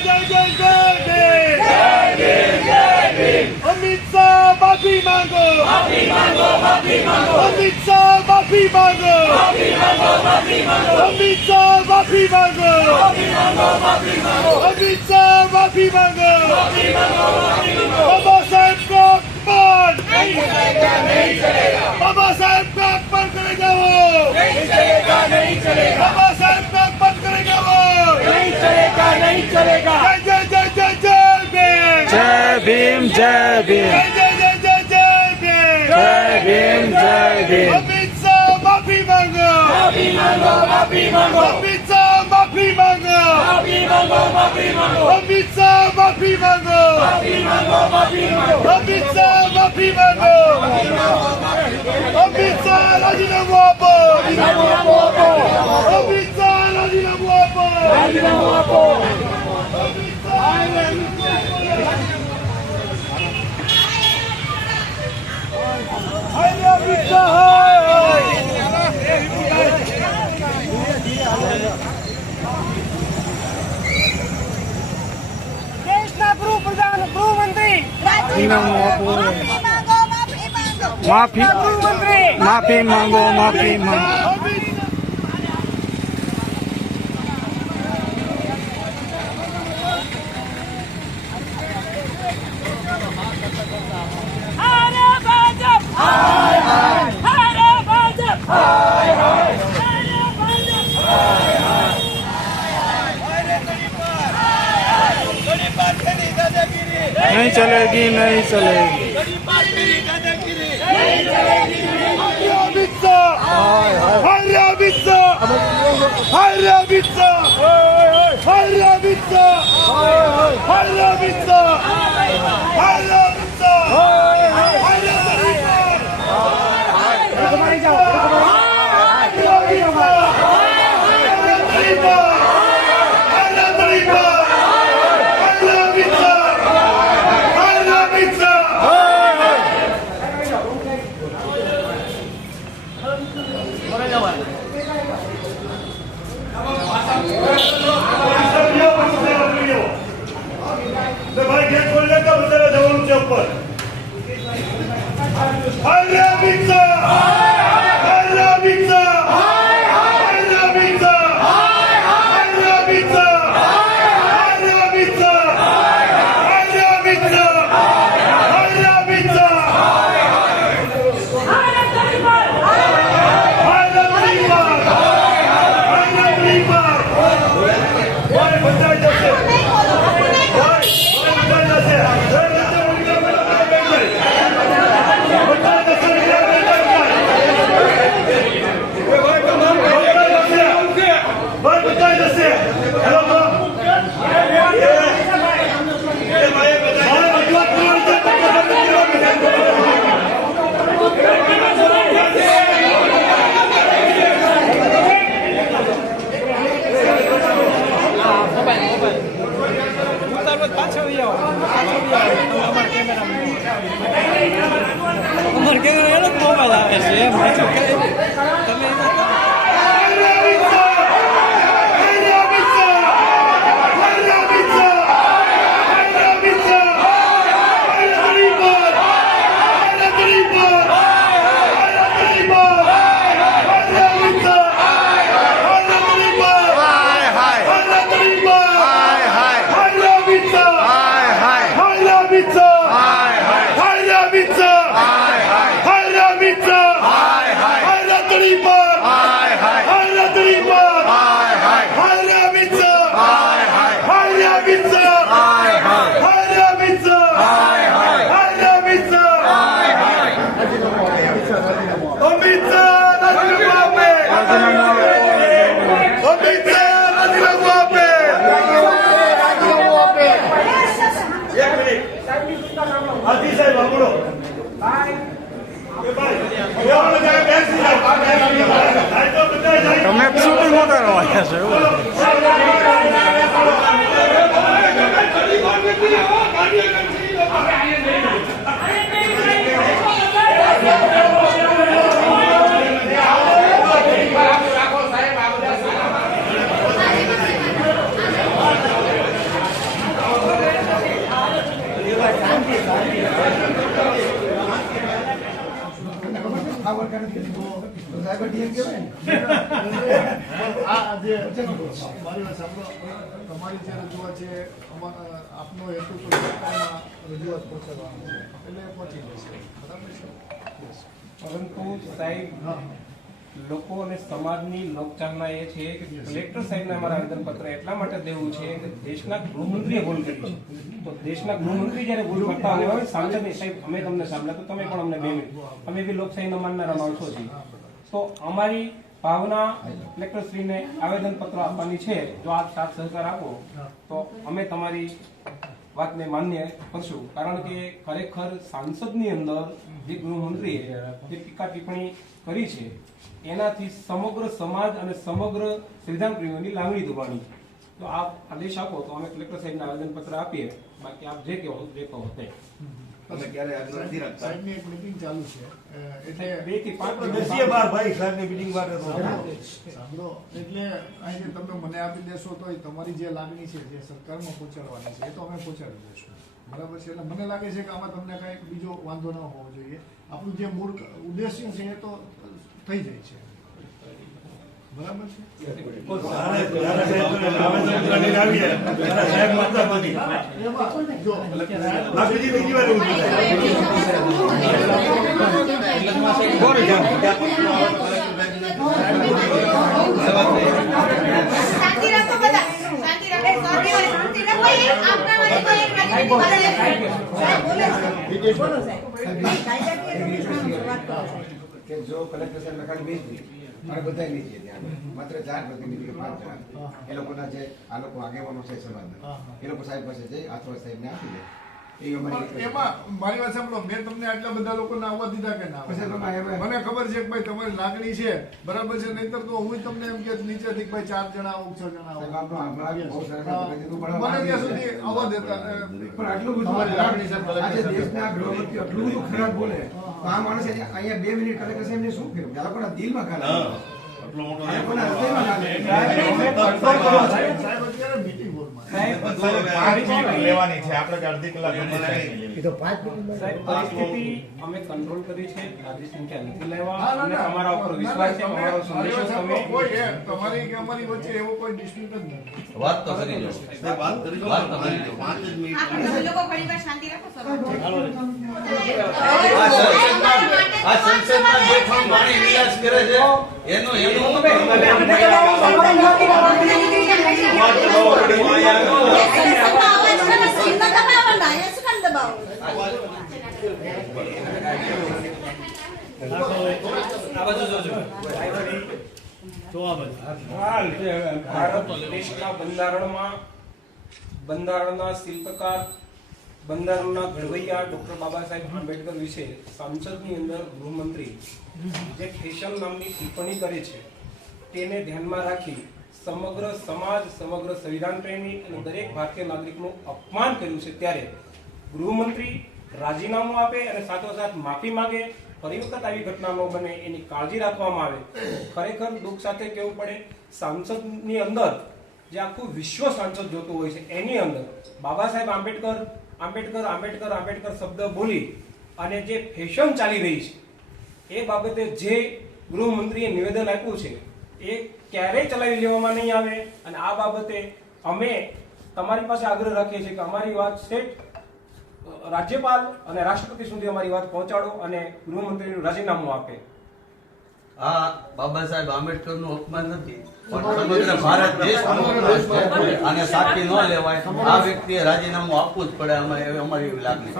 જય જય જય ભીમ અમિત શાહ માફી માંગો અમિત શાહ માફી માંગો અમિત શાહ માફી માંગો અમિત શાહ માફી માંગો બાબા जय भीम जय भीम जय भीम माफी मांगो माफी मांगो माफी मांगो माफी मांगो माफी मांगो माफी मांगो माफी मांगो माफी मांगो माफी मांगो माफी मांगो Obitza Ladina Wapo Obitza Ladina માફી માફી માંગો માફી માંગો. नहीं चलेगी नहीं चलेगी हर हर અમિત હાજી સાહેબ તમે શું ઉતારવા આવ્યા છો? આ જે મારી વાત સાંભળો તમારી જે રજૂઆત છે આપનો હેતુ તો રજૂઆત પહોંચાડવાનો એટલે પહોંચી જશે બરાબર છે? પરંતુ સાહેબ લોકો અને સમાજની લોકચાહના એ છે કે કલેક્ટર સાહેબને અમારા આવેદનપત્ર એટલા માટે દેવું છે કે દેશના ગૃહમંત્રીએ ભૂલ કરી છે. તો દેશના ગૃહમંત્રી જ્યારે ભૂલ કરતા હોય સાંસદ સાહેબ અમે તમને સાંભળ્યા તો તમે પણ અમને બે મિનિટ. અમે બી લોકશાહીના માનનારા માણસો છીએ. તો અમારી ભાવના કલેક્ટરશ્રીને આવેદનપત્ર આપવાની છે. જો આપ સાથ સહકાર આપો તો અમે તમારી વાતને માન્ય કરશું. કારણ કે ખરેખર સાંસદની અંદર જે ગૃહમંત્રીએ જે ટીકા ટિપ્પણી કરી છે એનાથી સમગ્ર સમાજ અને સમગ્ર સંવિધાન પ્રેમીઓની લાગણી દુબાણી. છે તો આપ આદેશ આપો તો અમે કલેક્ટર સાહેબને આવેદનપત્ર આપીએ. બાકી આપ જે કહો જે કહો તે. અમે ક્યારે આગળ નથી રાખતા. સાહેબની એક મીટિંગ ચાલુ છે. એટલે બેથી પાંચ આપણે બાર ભાઈ સાહેબની meeting માટે સાંભળો. એટલે અહીં તમે મને આપી દેશો તો તમારી જે લાગણી છે જે સરકારમાં પહોંચાડવાની છે એ તો અમે પહોંચાડી દઈશું. બરાબર છે? એટલે મને લાગે છે કે આમાં તમને કાંઈ બીજો વાંધો ન હોવો જોઈએ. આપણું જે મૂળ ઉદ્દેશ્ય છે એ તો થઈ જાય છે. બોલે છે બોલો સાહેબ કાયદાકીય રીતે શરૂઆત કરો સાહેબ. કે જો કલેક્ટર સાહેબ ખાલી બેસ દી બધાય બધા છે ત્યાં માત્ર ચાર પ્રતિનિધિ પાંચ જણા. એ લોકોના જે આ લોકો આગેવાનો છે સમાજના એ લોકો સાહેબ પાસે જઈ આથવા સાહેબને આપી દે. એમાં મારી વાત સાંભળો મેં તમને આટલા બધા લોકોને આવવા દીધા કે ના. મને ખબર છે કે ભાઈ તમારી લાગણી છે બરાબર છે નહીતર તો હું તમને એમ કે નીચેથી કે ભાઈ ચાર જણા આવું છ જણા આવું. મને ત્યાં સુધી આવવા દેતા પણ આટલું બધું આજે દેશના ગૃહમંત્રી આટલું બધું ખરાબ બોલે તો આ માણસ અહીંયા બે મિનિટ કલેક્ટર સાહેબને શું કર્યું? આ લોકોના દિલમાં ખાલી. આટલો મોટો લેવાની છે. આપણે અડધી કલાક. સાહેબ પરિસ્થિતિ અમે કંટ્રોલ કરી છે. સંખ્યા નથી લેવા? અને. ઉપર વિશ્વાસ છે તમે- તમારો મારી સંદેશો તમે કોઈ તમારી કે અમારી વચ્ચે એવો કોઈ જ નથી. વાત તો કરી લો. વાત કરી વાત તો કરી લો. પાંચ મિનિટ. આપણે લોકો ઘણી શાંતિ રાખો આ આ સંસદમાં જે પણ વાણી વિલાસ કરે છે. એનું જે ભારત દેશના બંધારણમાં બંધારણના શિલ્પકાર બંધારણના ઘડવૈયા ડોક્ટર બાબા સાહેબ આંબેડકર વિશે સંસદની અંદર ગૃહમંત્રી જે ફેશન નામની ટિપ્પણી કરે છે તેને ધ્યાનમાં રાખી સમગ્ર સમાજ, સમગ્ર સંવિધાન પ્રેમી અને દરેક ભારતીય નાગરિકનું અપમાન કર્યું છે ત્યારે ગૃહમંત્રી રાજીનામું આપે અને સાથોસાથ માફી માંગે, ફરી વખત આવી ઘટના ન બને એની કાળજી રાખવામાં આવે. ખરેખર દુઃખ સાથે કહેવું પડે? સાંસદની અંદર જે આખું વિશ્વ સાંસદ જોતું હોય છે, એની અંદર બાબા સાહેબ આંબેડકર આંબેડકર આંબેડકર આંબેડકર શબ્દ બોલી અને જે ફેશન ચાલી રહી છે, એ બાબતે જે ગૃહમંત્રીએ નિવેદન આપ્યું છે, એ ક્યારેય ચલાવી લેવામાં નહીં આવે અને આ બાબતે અમે તમારી પાસે આગ્રહ રાખીએ છીએ કે અમારી વાત સેટ રાજ્યપાલ અને રાષ્ટ્રપતિ સુધી અમારી વાત પહોંચાડો અને ગૃહમંત્રીનું રાજીનામું આપે. આ બાબા સાહેબ આંબેડકરનું અપમાન નથી પણ સમગ્ર ભારત દેશ અને સાચી ન લેવાય આ વ્યક્તિએ રાજીનામું આપવું જ પડે અમારી એવી લાગણી